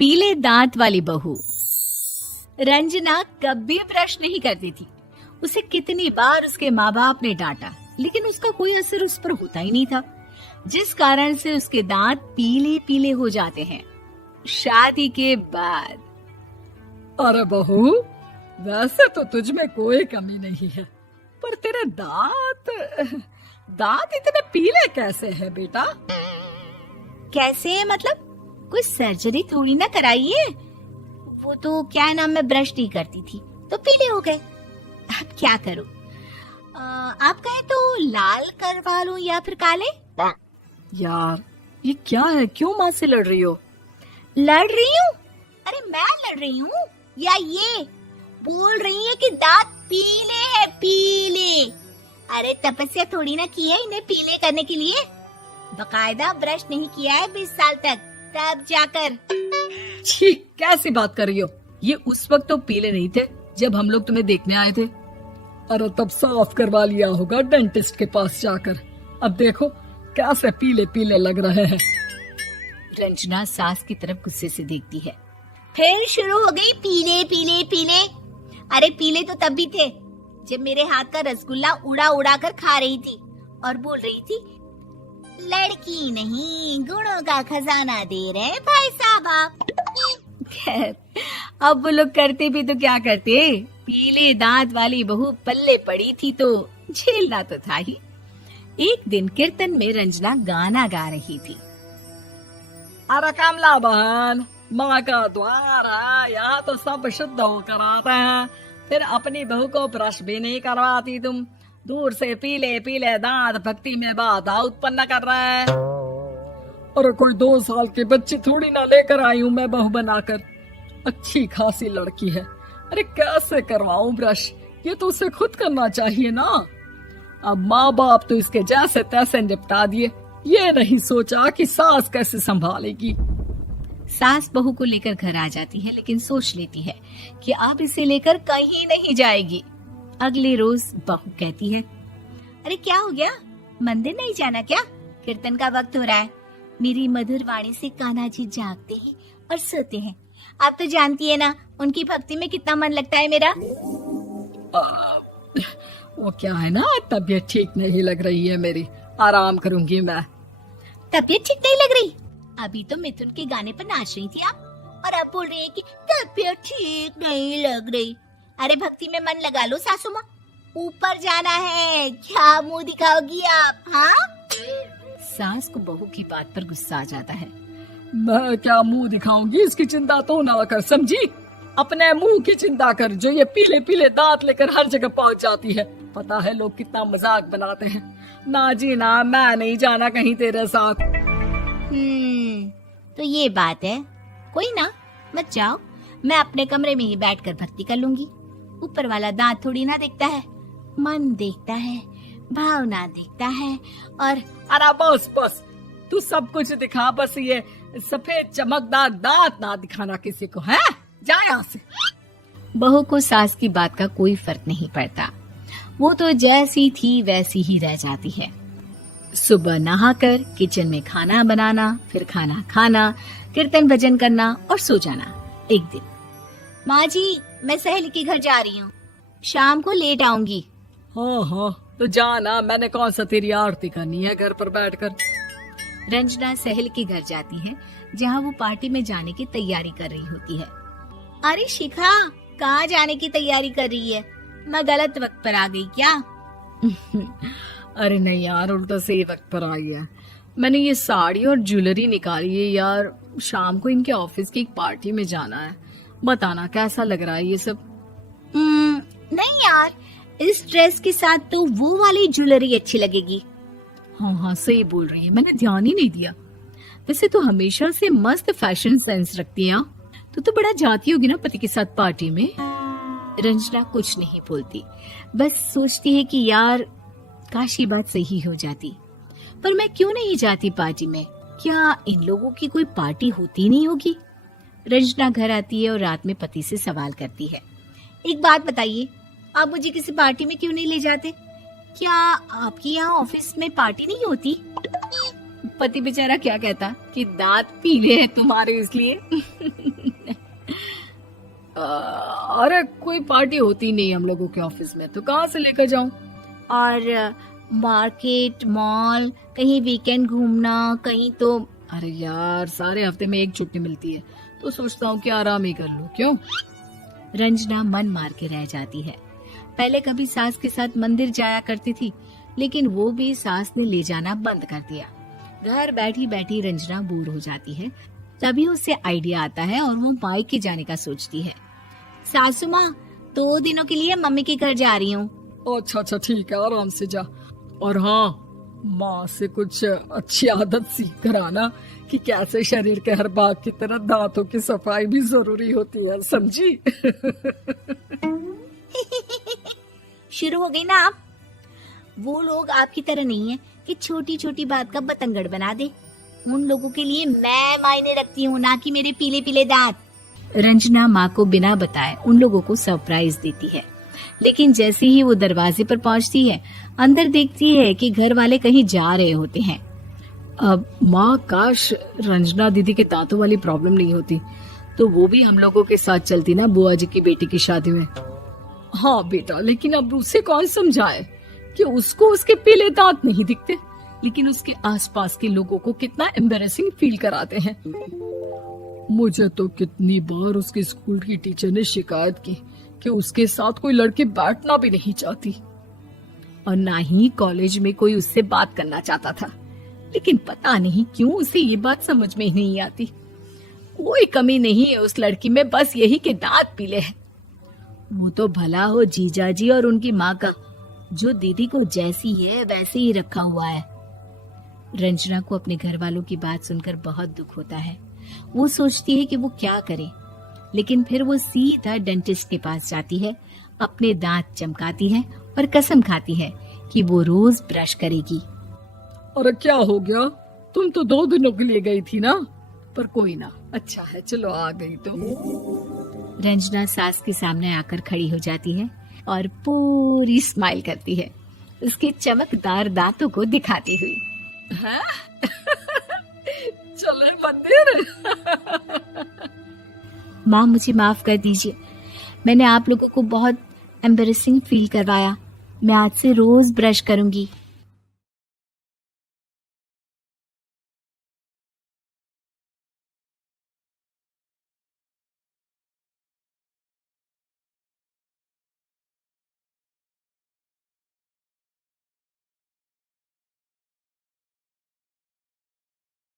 पीले दांत वाली बहू। रंजना कभी ब्रश नहीं करती थी। उसे कितनी बार उसके माँ बाप ने डांटा, लेकिन उसका कोई असर उस पर होता ही नहीं था, जिस कारण से उसके दांत पीले पीले हो जाते हैं। शादी के बाद। अरे बहू, वैसे तो तुझ में कोई कमी नहीं है, पर तेरे दांत इतने पीले कैसे हैं बेटा? कैसे मतलब? कोई सर्जरी थोड़ी ना कराई है। वो तो क्या नाम, मैं ब्रश नहीं करती थी तो पीले हो गए। अब क्या करूं? आप कहें तो लाल करवा लूं या फिर काले? यार ये क्या है, क्यों माँ से लड़ रही हो? लड़ रही हूँ? अरे मैं लड़ रही हूँ या ये बोल रही है कि दांत पीले हैं, पीले। अरे तपस्या थोड़ी ना की है इन्हें पीले करने के लिए। बकायदा ब्रश नहीं किया है 20 साल तक, तब जाकर। छी, कैसी बात कर रही हो? ये उस वक्त तो पीले नहीं थे जब हम लोग तुम्हें देखने आए थे। अरे तब साफ करवा लिया होगा डेंटिस्ट के पास जाकर। अब देखो कैसे पीले पीले लग रहे हैं। रंजना सास की तरफ गुस्से से देखती है। फिर शुरू हो गई पीले पीले पीले। अरे पीले तो तब भी थे जब मेरे हाथ का रसगुल्ला उड़ा उड़ा कर खा रही थी और बोल रही थी, लड़की नहीं गुणों का खजाना दे रहे भाई साहब आप। खैर, अब वो लोग करते भी तो क्या करते, पीले दांत वाली बहू पल्ले पड़ी थी तो झेलना तो था ही। एक दिन कीर्तन में रंजना गाना गा रही थी। अरे कमला बहन, माँ का द्वार है, यहाँ तो सब शुद्ध होकर आते हैं, फिर अपनी बहू को ब्रश भी नहीं करवाती तुम। दूर से पीले पीले दांत भक्ति में बाधा उत्पन्न कर रहे हैं। अरे कोई 2 साल के बच्ची थोड़ी ना लेकर आई हूँ मैं बहू बनाकर। अच्छी खासी लड़की है, अरे कैसे करवाऊं ब्रश? ये तो उसे खुद करना चाहिए ना। अब माँ बाप तो इसके जैसे तैसे निपटा दिए, ये नहीं सोचा कि सास कैसे संभालेगी। सास बहू को लेकर घर आ जाती है, लेकिन सोच लेती है कि अब इसे लेकर कहीं नहीं जाएगी। अगले रोज बहू कहती है, अरे क्या हो गया, मंदिर नहीं जाना क्या? कीर्तन का वक्त हो रहा है। मेरी मधुर वाणी से कान्हा जी जागते हैं और सोते हैं। आप तो जानती है ना उनकी भक्ति में कितना मन लगता है मेरा। वो क्या है ना, तबीयत ठीक नहीं लग रही है मेरी, आराम करूंगी मैं। तबीयत ठीक नहीं लग रही? अभी तो मिथुन के गाने पर नाच रही थी आप, और अब बोल रही है कि तबीयत ठीक नहीं लग रही। अरे भक्ति में मन लगा लो सासू माँ, ऊपर जाना है, क्या मुंह दिखाओगी आप? हाँ? सास को बहू की बात पर गुस्सा आ जाता है। मैं क्या मुंह दिखाऊंगी, इसकी चिंता तो ना कर, समझी? अपने मुंह की चिंता कर, जो ये पीले पीले दांत लेकर हर जगह पहुंच जाती है। पता है लोग कितना मजाक बनाते हैं। ना जी ना, मैं नहीं जाना कहीं तेरे साथ। तो ये बात है। कोई ना, मत जाओ, मैं अपने कमरे में ही बैठकर भक्ति कर लूंगी। ऊपर वाला दांत थोड़ी ना देखता है, मन देखता है, भावना देखता है। और अरे बस बस, तू सब कुछ दिखा, बस ये सफेद चमकदार दांत ना दिखाना किसी को, है? जा यहाँ से। बहू को सास की बात का कोई फर्क नहीं पड़ता, वो तो जैसी थी वैसी ही रह जाती है। सुबह नहाकर किचन में खाना बनाना, फिर खाना खाना, कीर्तन भजन करना और सो जाना। एक दिन, माँ जी मैं सहेली के घर जा रही हूँ, शाम को लेट आऊंगी। हाँ हाँ तो जाना, मैंने कौन सा तेरी आरती करनी है घर पर बैठकर। रंजना सहेली के घर जाती है, जहाँ वो पार्टी में जाने की तैयारी कर रही होती है। अरे शिखा, कहाँ जाने की तैयारी कर रही है? मैं गलत वक्त पर आ गई क्या? अरे नहीं यार, उल्टा सही वक्त पर आई है। मैंने ये साड़ी और ज्वेलरी निकाली है यार, शाम को इनके ऑफिस की एक पार्टी में जाना है। बताना कैसा लग रहा है ये सब? नहीं यार, इस ड्रेस के साथ तो वो वाली ज्वेलरी अच्छी लगेगी। हाँ हाँ सही बोल रही है, मैंने ध्यान ही नहीं दिया। वैसे तो हमेशा से मस्त फैशन सेंस रखती है। तो बड़ा जाती होगी ना पति के साथ पार्टी में। रंजना कुछ नहीं बोलती, बस सोचती है कि यार काश ये बात सही हो जाती, पर मैं क्यों नहीं जाती पार्टी में? क्या इन लोगों की कोई पार्टी होती नहीं होगी? रंजना घर आती है और रात में पति से सवाल करती है, एक बात बताइए, आप मुझे किसी पार्टी में क्यों नहीं ले जाते? क्या आपके यहाँ ऑफिस में पार्टी नहीं होती? पति बेचारा क्या कहता कि दांत पीले हैं तुम्हारे इसलिए। अरे कोई पार्टी होती नहीं हम लोगों के ऑफिस में, तो कहाँ से लेकर जाऊं? और मार्केट, मॉल, कहीं वीकेंड घूमना, कहीं तो। अरे यार सारे हफ्ते में एक छुट्टी मिलती है, तो सोचता हूँ कि आराम ही कर लूं। क्यों? रंजना मन मार के रह जाती है। पहले कभी सास के साथ मंदिर जाया करती थी, लेकिन वो भी सास ने ले जाना बंद कर दिया। घर बैठी बैठी रंजना बोर हो जाती है। तभी उसे आइडिया आता है और वो मायके जाने का सोचती है। सासू माँ, 2 दिनों के लिए मम्मी के घर जा रही हूँ। अच्छा ठीक है, आराम से जा। और हाँ, माँ से कुछ अच्छी आदत सीख कर आना कि कैसे शरीर के हर भाग की तरह दांतों की सफाई भी जरूरी होती है, समझी? शुरू हो गई ना आप। वो लोग आपकी तरह नहीं है कि छोटी छोटी बात का बतंगड़ बना दे। उन लोगों के लिए मैं मायने रखती हूँ, ना कि मेरे पीले पीले दांत। रंजना माँ को बिना बताए उन लोगों को सरप्राइज देती है, लेकिन जैसे ही वो दरवाजे पर पहुंचती है, अंदर देखती है कि घर वाले कहीं जा रहे होते हैं। अब माँ, काश रंजना दीदी के दांतों वाली प्रॉब्लम नहीं होती, तो वो भी हम लोगों के साथ चलती ना बुआ जी की बेटी की शादी में। हाँ बेटा, लेकिन अब उसे कौन समझाए कि उसको उसके पीले दांत नहीं दिखते, लेकिन उसके आसपास के लोगों को कितना एम्बैरेसिंग फील कराते हैं। मुझे तो कितनी बार उसके स्कूल की टीचर ने शिकायत की कि उसके साथ कोई लड़की बैठना भी नहीं चाहती, और ना ही कॉलेज में कोई उससे बात करना चाहता था। लेकिन पता नहीं क्यों उसे ये बात समझ में ही नहीं आती। कोई कमी नहीं है उस लड़की में, बस यही कि दांत पीले हैं। वो तो भला हो जीजा जी और उनकी माँ का, जो दीदी को जैसी है वैसे ही रखा हुआ है। रंजना को अपने घर वालों की बात सुनकर बहुत दुख होता है। वो सोचती है कि वो क्या करे, लेकिन फिर वो सीधा डेंटिस्ट के पास जाती है, अपने दांत चमकाती है और कसम खाती है कि वो रोज ब्रश करेगी। अरे क्या हो गया? तुम तो 2 दिनों के लिए गई थी ना। पर कोई ना, अच्छा है, चलो आ गई तो। रंजना सास के सामने आकर खड़ी हो जाती है और पूरी स्माइल करती है, उसके चमकदार दांतों को दिखाती हुई। हैं? चले मंदिर। माँ, मुझे माफ कर दीजिए, मैंने आप लोगों को बहुत एम्बैरेसिंग फील करवाया। मैं आज से रोज ब्रश करूंगी।